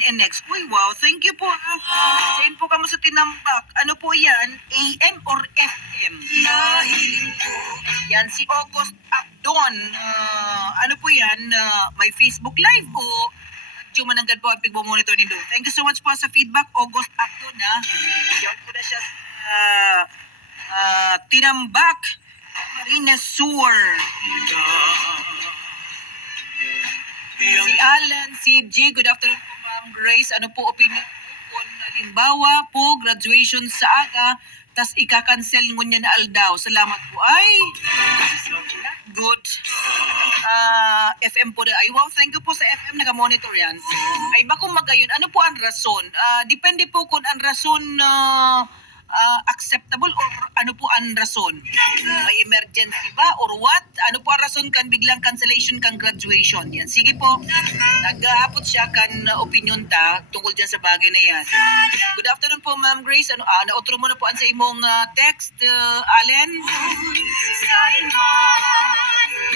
NX. Uy, wow, thank you po. Saan po kamo sa Tinambak? Ano po yan? AM or FM? Yan, si August Abdon. Ano po yan? May Facebook Live o Jumananggad po ang pigmo-monitor ni Do. Thank you so much po sa feedback, August Abdon. Yan po na siya sa Tinambak, Marina Sewer. Si Alan, si G, good afternoon po Ma'am Grace. Ano po opinion po kung halimbawa po graduation sa aga, tas ika-cancel ngunya na aldaw. Salamat po. Ay, good. FM po na. Ay, wow, thank you po sa FM, naka-monitor yan. Ay, bako magayon, ano po ang rason? Depende po kung ang rason acceptable or ano po ang rason? May emergency ba or what? Ano po ang rason kan biglang cancellation kan graduation? Yan, sige po. Nag-aapot siya kan opinion ta tungkol dyan sa bagay na yan. Good afternoon po Ma'am Grace. Ano, nautro mo na po ang sa imong text, Allen.